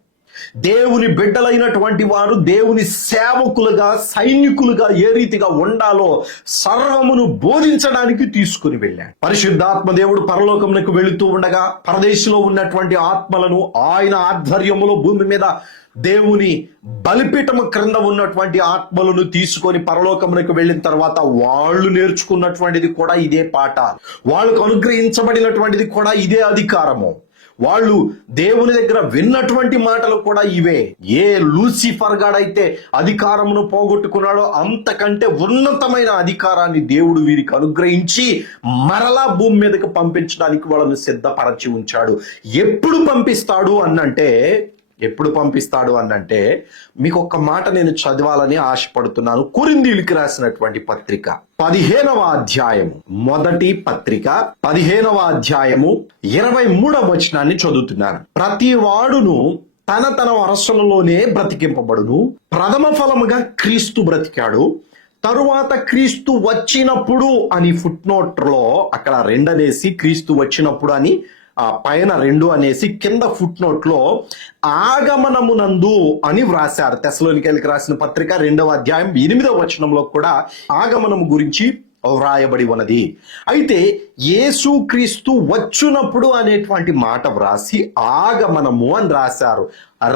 దేవుని బిడ్డలైనటువంటి వారు దేవుని సేవకులుగా సైనికులుగా ఏ రీతిగా ఉండాలో సర్వమును బోధించడానికి తీసుకుని వెళ్ళాడు. పరిశుద్ధాత్మ దేవుడు పరలోకమునకు వెళుతూ ఉండగా పరదేశంలో ఉన్నటువంటి ఆత్మలను ఆయన ఆధ్వర్యములో భూమి మీద దేవుని బలిపీఠము క్రింద ఉన్నటువంటి ఆత్మలను తీసుకొని పరలోకమునకు వెళ్ళిన తర్వాత వాళ్ళు నేర్చుకున్నటువంటిది కూడా ఇదే పాఠ, వాళ్ళకు అనుగ్రహించబడినటువంటిది కూడా ఇదే అధికారము, వాళ్ళు దేవుని దగ్గర విన్నటువంటి మాటలు కూడా ఇవే. ఏ లూసిఫర్ గాడైతే అధికారమును పోగొట్టుకున్నాడో అంతకంటే ఉన్నతమైన అధికారాన్ని దేవుడు వీరికి అనుగ్రహించి మరలా భూమి మీదకి పంపించడానికి వాళ్ళను సిద్ధపరచి ఉంచాడు. ఎప్పుడు పంపిస్తాడు అనంటే మీకు ఒక్క మాట నేను చదవాలని ఆశపడుతున్నాను. కొరింథీయులకు రాసినటువంటి పత్రిక 15వ అధ్యాయము, మొదటి పత్రిక 15వ అధ్యాయము 23వ వచనాన్ని చదువుతున్నాను. ప్రతి వాడును తన వరసలలోనే బ్రతికింపబడును. ప్రథమ ఫలముగా క్రీస్తు బ్రతికాడు, తరువాత క్రీస్తు వచ్చినప్పుడు అని ఫుట్ నోట్ లో అక్కడ 2 అనేసి క్రీస్తు వచ్చినప్పుడు అని ఆ పైన 2 అనేసి కింద ఫుట్ నోట్ లో ఆగమనమునందు అని వ్రాశారు. తెస్సలోనికైలకు రాసిన పత్రిక 2వ అధ్యాయం 8వ వచనంలో కూడా ఆగమనము గురించి వ్రాయబడి ఉన్నది. అయితే యేసుక్రీస్తు వచ్చునప్పుడు అనేటువంటి మాట వ్రాసి ఆగమనము అని రాశారు,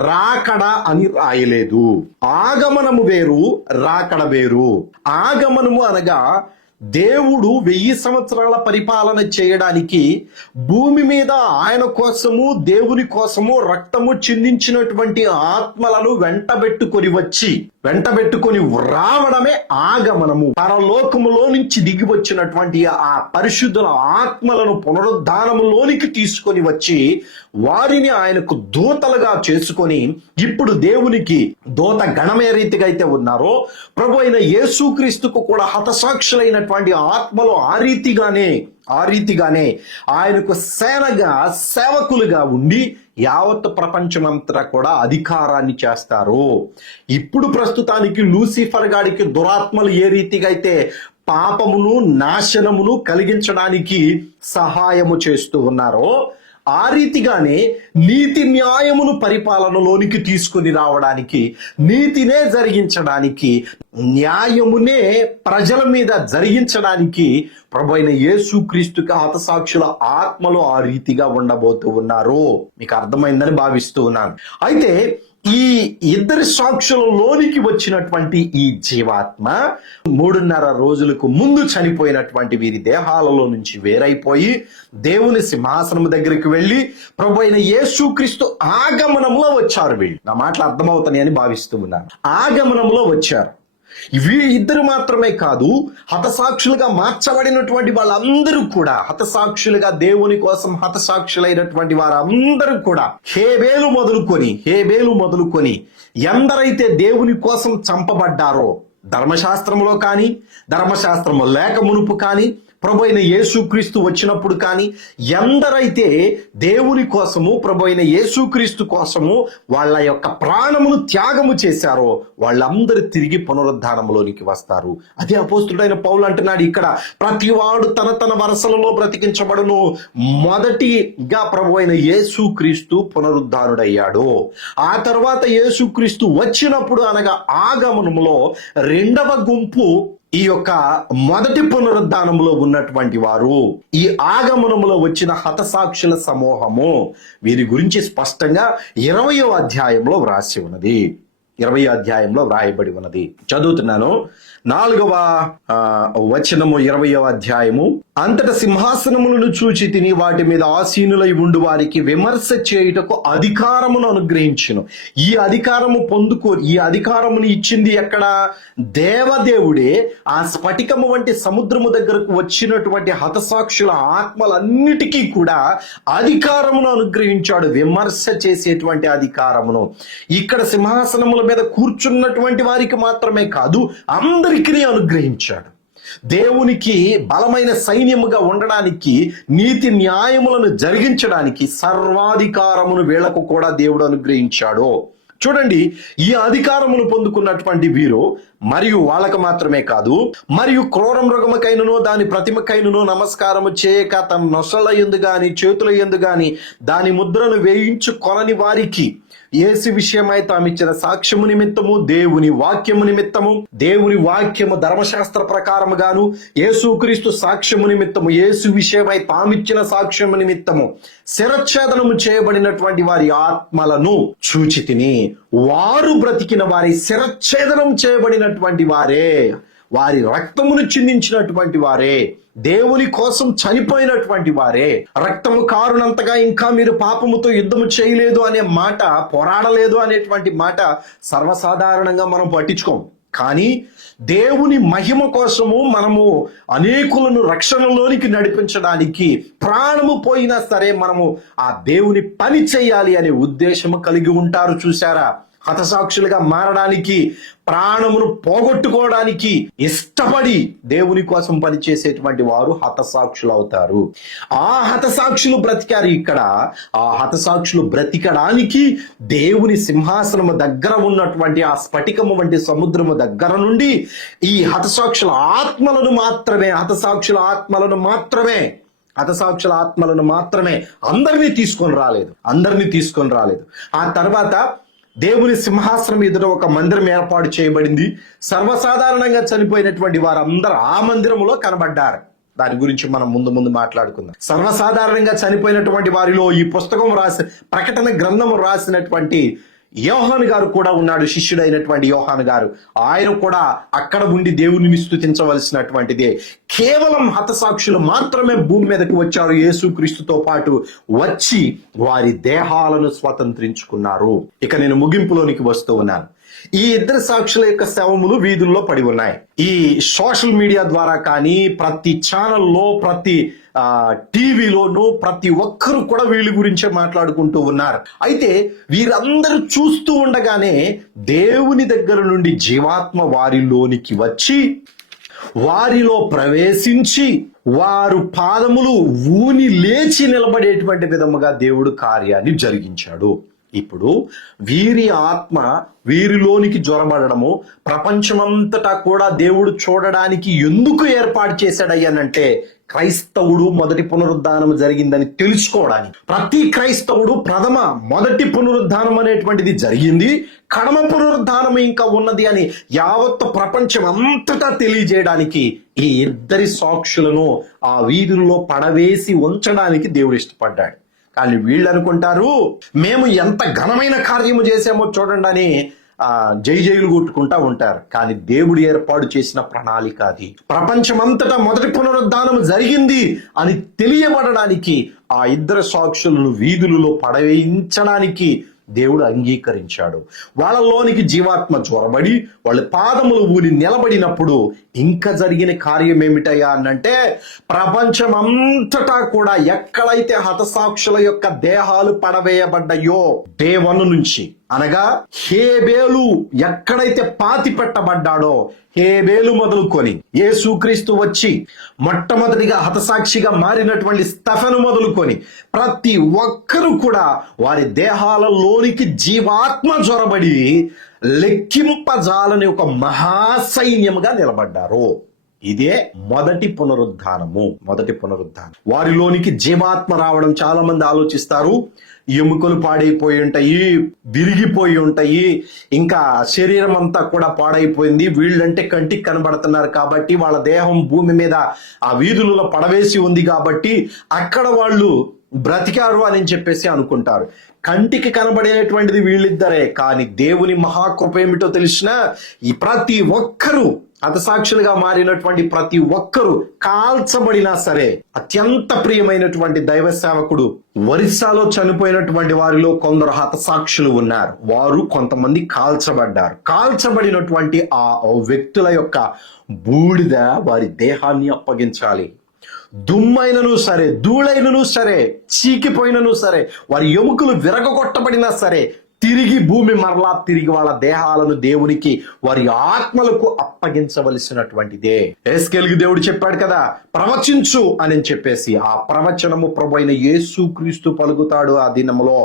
రాకడ అని రాయలేదు. ఆగమనము వేరు, రాకడ వేరు. ఆగమనము అనగా దేవుడు 1000 సంవత్సరాల పరిపాలన చేయడానికి భూమి మీద ఆయన కోసము, దేవుని కోసము రక్తము చిందించినటువంటి ఆత్మలను వెంటబెట్టుకొని రావడమే ఆగమనము. పరలోకములో నుంచి దిగి వచ్చినటువంటి ఆ పరిశుద్ధుల ఆత్మలను పునరుద్ధానములోనికి తీసుకొని వచ్చి వారిని ఆయనకు దూతలుగా చేసుకొని ఇప్పుడు దేవునికి దూత గణమే రీతిగా అయితే ఉన్నారో ప్రభు అయిన యేసుక్రీస్తుకు కూడా హతసాక్షులైనటువంటి ఆత్మలు ఆ రీతిగానే ఆయనకు సేవకులుగా ఉండి యావత్ ప్రపంచమంతా కూడా అధికారాన్ని చేస్తారు. ఇప్పుడు ప్రస్తుతానికి లూసిఫర్ గాడికి దురాత్మలు ఏ రీతిగా అయితే పాపమును నాశనమును కలిగించడానికి సహాయము చేస్తూ ఉన్నారో ఆ రీతిగానే నీతి న్యాయమును పరిపాలనలోనికి తీసుకుని రావడానికి, నీతినే జరిగించడానికి, న్యాయమునే ప్రజల మీద జరిగించడానికి ప్రభువైన యేసుక్రీస్తుకి హతసాక్షుల ఆత్మలు ఆ రీతిగా ఉండబోతూ ఉన్నారు. మీకు అర్థమైందని భావిస్తూ ఉన్నాను. అయితే ఈ ఇద్దరి సాక్షులలోనికి వచ్చినటువంటి ఈ జీవాత్మ 3.5 రోజులకు ముందు చనిపోయినటువంటి వీరి దేహాలలో నుంచి వేరైపోయి దేవుని సింహాసనం దగ్గరికి వెళ్ళి ప్రభు అయిన యేసుక్రీస్తు ఆగమనంలో వచ్చారు. వీళ్ళు నా మాటలు అర్థమవుతాయని భావిస్తూ ఉన్నాను. ఆగమనంలో వచ్చారు. వీరిద్దరు మాత్రమే కాదు, హతసాక్షులుగా మార్చబడినటువంటి వాళ్ళందరూ కూడా, హతసాక్షులుగా దేవుని కోసం హతసాక్షులైనటువంటి వారందరూ కూడా హేబేలు మొదలుకొని ఎందరైతే దేవుని కోసం చంపబడ్డారో, ధర్మశాస్త్రంలో కానీ ధర్మశాస్త్రము లేక మునుపు కానీ ప్రభు అయిన యేసుక్రీస్తు వచ్చినప్పుడు కానీ ఎందరైతే దేవుని కోసము ప్రభు అయిన యేసుక్రీస్తు కోసము వాళ్ళ యొక్క ప్రాణమును త్యాగము చేశారో వాళ్ళందరూ తిరిగి పునరుద్ధానంలోనికి వస్తారు. అదే అపోస్తుడైన పౌలు అంటున్నాడు ఇక్కడ, ప్రతివాడు తన వరసలలో బ్రతికించబడును. మొదటిగా ప్రభు అయిన యేసుక్రీస్తు పునరుద్ధానుడయ్యాడు. ఆ తర్వాత యేసుక్రీస్తు వచ్చినప్పుడు అనగా ఆగమనములో రెండవ గుంపు ఈ యొక్క మొదటి పునరుద్ధానంలో ఉన్నటువంటి వారు, ఈ ఆగమనములో వచ్చిన హతసాక్షుల సమూహము. వీరి గురించి స్పష్టంగా 20వ అధ్యాయంలో వ్రాసి ఉన్నది. 20వ అధ్యాయంలో వ్రాయబడి ఉన్నది. చదువుతున్నాను. 4వ వచనము 20వ అధ్యాయము. అంతట సింహాసనములను చూచి తిని వాటి మీద ఆసీనులై ఉండు వారికి విమర్శ చేయుటకు అధికారమును అనుగ్రహించును. ఈ అధికారమును ఇచ్చింది ఎక్కడ? దేవదేవుడే ఆ స్ఫటికము వంటి సముద్రము దగ్గరకు వచ్చినటువంటి హతసాక్షుల ఆత్మలన్నిటికీ కూడా అధికారమును అనుగ్రహించాడు, విమర్శ చేసేటువంటి అధికారమును. ఇక్కడ సింహాసనముల మీద కూర్చున్నటువంటి వారికి మాత్రమే కాదు, అందరికీ అనుగ్రహించాడు. దేవునికి బలమైన సైన్యముగా ఉండడానికి, నీతి న్యాయములను జరిగించడానికి సర్వాధికారమును వీళ్లకు కూడా దేవుడు అనుగ్రహించాడు. చూడండి, ఈ అధికారమును పొందుకున్నటువంటి వీరు మరియు వాళ్ళకు మాత్రమే కాదు, మరియు క్రూర మృగముకైనను దాని ప్రతిమకైనను నమస్కారము చేయక తమ నొసల యందు గాని చేతుల యందు గాని దాని ముద్రను వేయించుకొనని వారికి యేసు విషయమై తామిచ్చిన సాక్ష్యము నిమిత్తము, దేవుని వాక్యము నిమిత్తము, దేవుని వాక్యము ధర్మశాస్త్ర ప్రకారముగాను, యేసుక్రీస్తు సాక్ష్యము నిమిత్తము, యేసు విషయమై తామిచ్చిన సాక్ష్యము నిమిత్తము శిరచ్ఛేదనము చేయబడినటువంటి వారి ఆత్మలను చూచి తిని, వారు బ్రతికిన వారి శిరచ్ఛేదనం చేయబడినటువంటి వారే, వారి రక్తమును చిందించినటువంటి వారే, దేవుని కోసం చనిపోయినటువంటి వారే. రక్తము కారునంతగా ఇంకా మీరు పాపముతో యుద్ధము చేయలేదు అనే మాట, పోరాడలేదు అనేటువంటి మాట సర్వసాధారణంగా మనం పట్టించుకోం. కానీ దేవుని మహిమ కోసము మనము అనేకులను రక్షణలోనికి నడిపించడానికి ప్రాణము పోయినా సరే మనము ఆ దేవుని పని చేయాలి అనే ఉద్దేశము కలిగి ఉంటారు. చూసారా, హతసాక్షులుగా మారడానికి, ప్రాణమును పోగొట్టుకోవడానికి ఇష్టపడి దేవుని కోసం పనిచేసేటువంటి వారు హతసాక్షులు అవుతారు. ఆ హతసాక్షులు బ్రతికారు. ఇక్కడ ఆ హతసాక్షులు బ్రతికడానికి దేవుని సింహాసనము దగ్గర ఉన్నటువంటి ఆ స్ఫటికము వంటి సముద్రము దగ్గర నుండి ఈ హతసాక్షుల ఆత్మలను మాత్రమే అందరినీ తీసుకొని రాలేదు. ఆ తర్వాత దేవుని సింహాసనం ఎదుట ఒక మందిరం ఏర్పాటు చేయబడింది. సర్వసాధారణంగా చనిపోయినటువంటి వారందరూ ఆ మందిరములో కనబడ్డారు. దాని గురించి మనం ముందు మాట్లాడుకుందాం. సర్వసాధారణంగా చనిపోయినటువంటి వారిలో ఈ పుస్తకం ప్రకటన గ్రంథము రాసినటువంటి యోహాను గారు కూడా ఉన్నాడు, శిష్యుడైనటువంటి యోహాను గారు. ఆయన కూడా అక్కడ ఉండి దేవునిని స్తుతించవలసినటువంటిదే. కేవలం హతసాక్షులు మాత్రమే భూమి మీదకి వచ్చారు, యేసుక్రీస్తుతో పాటు వచ్చి వారి దేహాలను స్వతంత్రించుకున్నారు. ఇక నేను ముగింపులోనికి వస్తూ ఉన్నాను. ఈ ఇద్దరు సాక్షుల యొక్క శవములు వీధుల్లో పడి ఉన్నాయి. ఈ సోషల్ మీడియా ద్వారా కానీ, ప్రతి ఛానల్లో, ప్రతి టీవీలోనూ ప్రతి ఒక్కరు కూడా వీళ్ళ గురించే మాట్లాడుకుంటూ ఉన్నారు. అయితే వీరందరూ చూస్తూ ఉండగానే దేవుని దగ్గర నుండి జీవాత్మ వారిలోనికి వచ్చి వారిలో ప్రవేశించి వారు పాదములు ఊని లేచి నిలబడేటువంటి విధముగా దేవుడు కార్యాన్ని జరిగించాడు. ఇప్పుడు వీరి ఆత్మ వీరిలోనికి జ్వరబడము ప్రపంచమంతటా కూడా దేవుడు చూడడానికి ఎందుకు ఏర్పాటు చేశాడయ్యానంటే, క్రైస్తవుడు మొదటి పునరుద్ధానం జరిగిందని తెలుసుకోవడానికి. ప్రతి క్రైస్తవుడు మొదటి పునరుద్ధానం అనేటువంటిది జరిగింది, కడమ పునరుద్ధానం ఇంకా ఉన్నది అని యావత్ ప్రపంచం అంతటా తెలియజేయడానికి ఈ ఇద్దరి సాక్షులను ఆ వీధుల్లో పడవేసి ఉంచడానికి దేవుడు ఇష్టపడ్డాడు. కానీ వీళ్ళు అనుకుంటారు, మేము ఎంత ఘనమైన కార్యము చేసామో చూడండి అని జైలు కొట్టుకుంటా ఉంటారు. కానీ దేవుడు ఏర్పాటు చేసిన ప్రణాళిక అది. ప్రపంచమంతటా మొదటి పునరుద్ధానం జరిగింది అని తెలియబడడానికి ఆ ఇద్దరు సాక్షులను వీధులలో పడవేయించడానికి దేవుడు అంగీకరించాడు. వాళ్ళలోనికి జీవాత్మ జ్వరబడి వాళ్ళ పాదములు ఊని నిలబడినప్పుడు ఇంకా జరిగిన కార్యం ఏమిటయ్యా అనంటే, ప్రపంచమంతటా కూడా ఎక్కడైతే హతసాక్షుల యొక్క దేహాలు పడవేయబడ్డాయో, డే 1 నుంచి అనగా హేబేలు ఎక్కడైతే పాతి పెట్టబడ్డాడో, హేబేలు మొదలుకొని యేసుక్రీస్తు వచ్చి మొట్టమొదటిగా హతసాక్షిగా మారినటువంటి స్టెఫెను మొదలుకొని ప్రతి ఒక్కరూ కూడా వారి దేహాలలోనికి జీవాత్మ జ్వరబడి లెక్కింపజాలని ఒక మహాసైన్యముగా నిలబడ్డారు. ఇదే మొదటి పునరుద్ధానము. వారిలోనికి జీవాత్మ రావడం చాలా మంది ఆలోచిస్తారు, ఎముకలు పాడైపోయి ఉంటాయి, విరిగిపోయి ఉంటాయి, ఇంకా శరీరం అంతా కూడా పాడైపోయింది, వీళ్ళంటే కంటికి కనబడుతున్నారు కాబట్టి వాళ్ళ దేహం భూమి మీద ఆ వీధులలో పడవేసి ఉంది కాబట్టి అక్కడ వాళ్ళు బ్రతికారు అని చెప్పేసి అనుకుంటారు. కంటికి కనబడేటువంటిది వీళ్ళిద్దరే, కానీ దేవుని మహాకృప ఏమిటో తెలిసిన ఈ ప్రతి ఒక్కరూ హతసాక్షులుగా మారినటువంటి ప్రతి ఒక్కరూ కాల్చబడినా సరే, అత్యంత ప్రియమైనటువంటి దైవ సేవకుడు ఒరిస్సాలో చనిపోయినటువంటి వారిలో కొందరు హతసాక్షులు ఉన్నారు. వారు కొంతమంది కాల్చబడ్డారు. కాల్చబడినటువంటి ఆ వ్యక్తుల యొక్క బూడిద వారి దేహాన్ని అప్పగించాలి. దుమ్మైనను సరే, ధూళైనను సరే, చీకిపోయినను సరే, వారి ఎముకలు విరగొట్టబడినా సరే, తిరిగి భూమి మరలా తిరిగి వాళ్ళ దేహాలను దేవునికి వారి ఆత్మలకు అప్పగించవలసినటువంటిదే. ఎస్కేలుకి దేవుడు చెప్పాడు కదా, ప్రవచించు అని చెప్పేసి. ఆ ప్రవచనము ప్రభువైన యేసుక్రీస్తు పలుకుతాడు ఆ దినములో.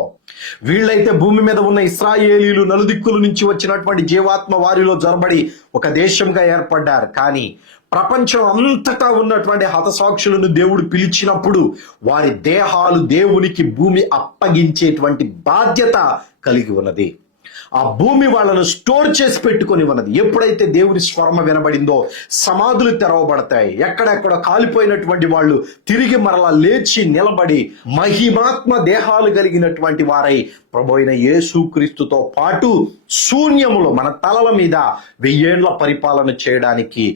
వీళ్ళైతే భూమి మీద ఉన్న ఇశ్రాయేలీలు నలుదిక్కుల నుంచి వచ్చినటువంటి జీవాత్మ వారిలో జొరబడి ఒక దేశంగా ఏర్పడ్డారు. కానీ ప్రపంచం అంతటా ఉన్నటువంటి హతసాక్షులను దేవుడు పిలిచినప్పుడు వారి దేహాలు దేవునికి భూమి అప్పగించేటువంటి బాధ్యత కలిగి ఉన్నది. ఆ భూమి వాళ్ళను స్టోర్ చేసి పెట్టుకొని ఉన్నది. ఎప్పుడైతే దేవుని స్వరమ వినబడిందో సమాధులు తెరవబడతాయి. ఎక్కడెక్కడ కాలిపోయినటువంటి వాళ్ళు తిరిగి మరలా లేచి నిలబడి మహిమాత్మ దేహాలు కలిగినటువంటి వారై ప్రభువైన యేసుక్రీస్తుతో పాటు శూన్యములో మన తలల మీద 1000 ఏళ్ల పరిపాలన చేయడానికి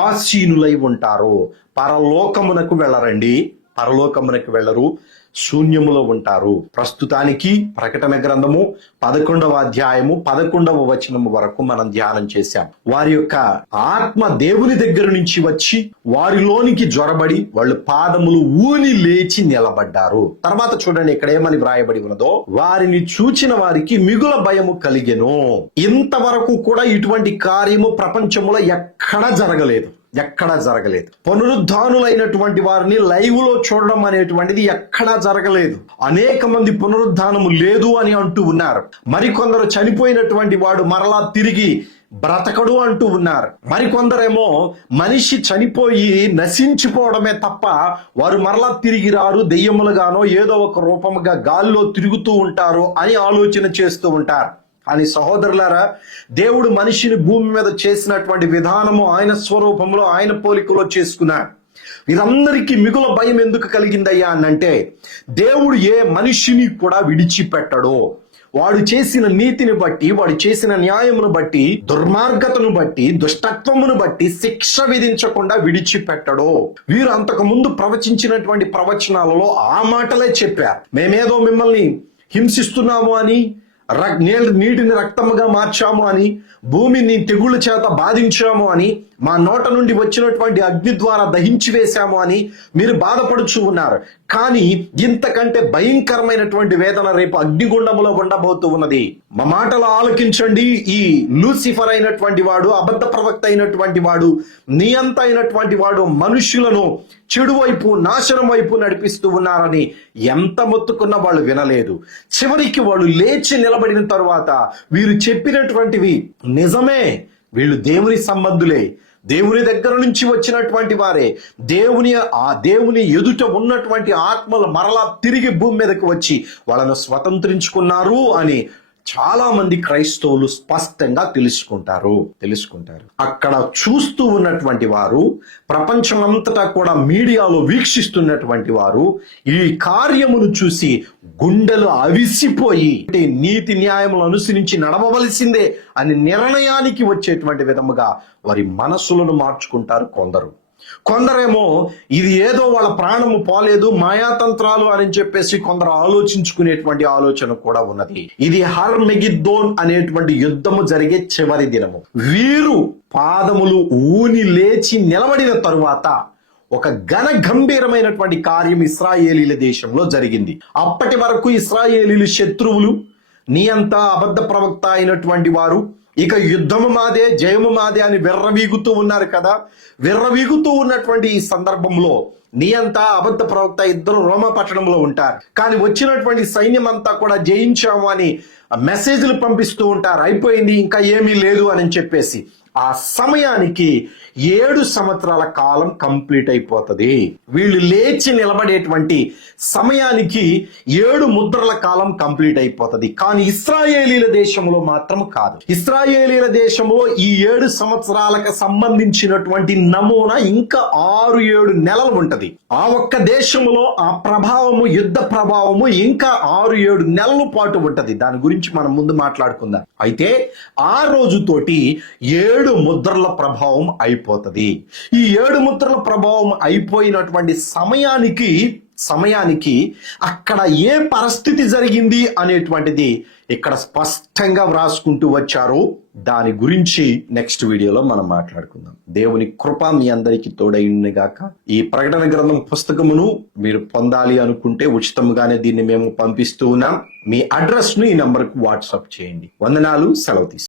ఆసీనులై ఉంటారు. పరలోకమునకు వెళ్ళరు, శూన్యములో ఉంటారు. ప్రస్తుతానికి ప్రకటన గ్రంథము 11వ అధ్యాయము 11వ వచనము వరకు మనం ధ్యానం చేశాం. వారి యొక్క ఆత్మ దేవుని దగ్గర నుంచి వచ్చి వారిలోనికి జ్వరబడి వాళ్ళు పాదములు ఊని లేచి నిలబడ్డారు. తర్వాత చూడండి ఇక్కడ ఏమని వ్రాయబడి ఉన్నదో, వారిని చూచిన వారికి మిగుల భయము కలిగెను. ఇంతవరకు కూడా ఇటువంటి కార్యము ప్రపంచంలో ఎక్కడా జరగలేదు. పునరుద్ధానులైనటువంటి వారిని లైవ్ లో చూడడం అనేటువంటిది ఎక్కడా జరగలేదు. అనేక మంది పునరుద్ధానము లేదు అని అంటూ ఉన్నారు. మరికొందరు చనిపోయినటువంటి వాడు మరలా తిరిగి బ్రతకడు అంటూ ఉన్నారు. మరికొందరేమో మనిషి చనిపోయి నశించిపోవడమే తప్ప వారు మరలా తిరిగి రారు, దెయ్యములుగానో ఏదో ఒక రూపముగా గాల్లో తిరుగుతూ ఉంటారు అని ఆలోచన చేస్తూ ఉంటారు. అని సహోదరులారా, దేవుడు మనిషిని భూమి మీద చేసినటువంటి విధానము ఆయన స్వరూపంలో ఆయన పోలికలో చేసుకున్నాడు. వీరందరికీ మిగుల భయం ఎందుకు కలిగిందయ్యా అనంటే, దేవుడు ఏ మనిషిని కూడా విడిచిపెట్టడు. వాడు చేసిన నీతిని బట్టి, వాడు చేసిన న్యాయమును బట్టి, దుర్మార్గతను బట్టి, దుష్టత్వమును బట్టి శిక్ష విధించకుండా విడిచిపెట్టడు. వీరు అంతకు ముందు ప్రవచించినటువంటి ప్రవచనాలలో ఆ మాటలే చెప్పారు. మేమేదో మిమ్మల్ని హింసిస్తున్నాము అని, నీటిని రక్తముగా మార్చాము అని, భూమిని తెగుళ్ళ చేత బాధించాము అని, మా నోట నుండి వచ్చినటువంటి అగ్ని ద్వారా దహించి వేశాము అని మీరు బాధపడుచు ఉన్నారు. కానీ ఇంతకంటే భయంకరమైనటువంటి వేదన రేపు అగ్నిగుండములో ఉండబోతూ ఉన్నది. మా మాటలు ఆలకించండి. ఈ లూసిఫర్ అయినటువంటి వాడు, అబద్ధ ప్రవక్త అయినటువంటి వాడు, నియంత అయినటువంటి వాడు మనుషులను చెడు వైపు, నాశనం వైపు నడిపిస్తూ ఉన్నారని ఎంత మొత్తుకున్నా వాళ్ళు వినలేదు. చివరికి వాళ్ళు లేచి నిలబడిన తరువాత వీరు చెప్పినటువంటివి నిజమే, వీళ్ళు దేవుని సంబంధులే, దేవుని దగ్గర నుంచి వచ్చినటువంటి వారే, దేవుని ఎదుట ఉన్నటువంటి ఆత్మలు మరలా తిరిగి భూమి మీదకి వచ్చి వాళ్ళను స్వతంత్రించుకున్నారు అని చాలా మంది క్రైస్తవులు స్పష్టంగా తెలుసుకుంటారు. అక్కడ చూస్తూ ఉన్నటువంటి వారు, ప్రపంచమంతటా కూడా మీడియాలో వీక్షిస్తున్నటువంటి వారు ఈ కార్యమును చూసి గుండెలు అవిసిపోయి నీతి న్యాయములు అనుసరించి నడవవలసిందే అని నిర్ణయానికి వచ్చేటువంటి విధముగా వారి మనసులను మార్చుకుంటారు కొందరేమో ఇది ఏదో వాళ్ళ ప్రాణము పోలేదు, మాయాతంత్రాలు అని చెప్పేసి కొందరు ఆలోచించుకునేటువంటి ఆలోచన కూడా ఉన్నది. ఇది హర్మెగిద్దోన్ అనేటువంటి యుద్ధము జరిగే చివరి దినము. వీరు పాదములు ఊని లేచి నిలబడిన తరువాత ఒక గంభీరమైనటువంటి కార్యం ఇశ్రాయేలీల దేశంలో జరిగింది. అప్పటి వరకు ఇశ్రాయేలీలు శత్రువులు, నియంత అబద్ధ ప్రవక్త అయినటువంటి వారు ఇక యుద్ధము మాదే, జయము మాదే అని విర్రవీగుతూ ఉన్నారు కదా. విర్రవీగుతూ ఉన్నటువంటి ఈ సందర్భంలో నియంత, అబద్ధ ప్రవక్త ఇద్దరు రోమా పట్టణంలో ఉంటారు. కానీ వచ్చినటువంటి సైన్యం అంతా కూడా జయించాము అని మెసేజ్లు పంపిస్తూ ఉంటారు, అయిపోయింది ఇంకా ఏమీ లేదు అని చెప్పేసి. ఆ సమయానికి 7 సంవత్సరాల కాలం కంప్లీట్ అయిపోతుంది. వీళ్ళు లేచి నిలబడేటువంటి సమయానికి 7 ముద్రల కాలం కంప్లీట్ అయిపోతుంది. కానీ ఇశ్రాయేలీల దేశంలో మాత్రం కాదు. ఇశ్రాయేలీల దేశంలో ఈ 7 సంవత్సరాలకు సంబంధించినటువంటి నమూనా ఇంకా 6-7 నెలలు ఉంటది. ఆ ఒక్క దేశంలో ఆ ప్రభావము, యుద్ధ ప్రభావము ఇంకా 6-7 నెలల పాటు ఉంటది. దాని గురించి మనం ముందు మాట్లాడుకుందాం. అయితే ఆ రోజుతోటి 7 ముద్రల ప్రభావం అయిపోతుంది. ఈ 7 ముద్రల ప్రభావం అయిపోయినటువంటి సమయానికి అక్కడ ఏ పరిస్థితి జరిగింది అనేటువంటిది ఇక్కడ స్పష్టంగా వ్రాసుకుంటూ వచ్చారు. దాని గురించి నెక్స్ట్ వీడియోలో మనం మాట్లాడుకుందాం. దేవుని కృప మీ అందరికీ తోడైంది గాక. ఈ ప్రకటన గ్రంథం పుస్తకమును మీరు పొందాలి అనుకుంటే ఉచితంగానే దీన్ని మేము పంపిస్తూ ఉన్నాం. మీ అడ్రస్ ను ఈ నంబర్కు వాట్సాప్ చేయండి. వందనాలు. సెలవు తీసుకుంటాం.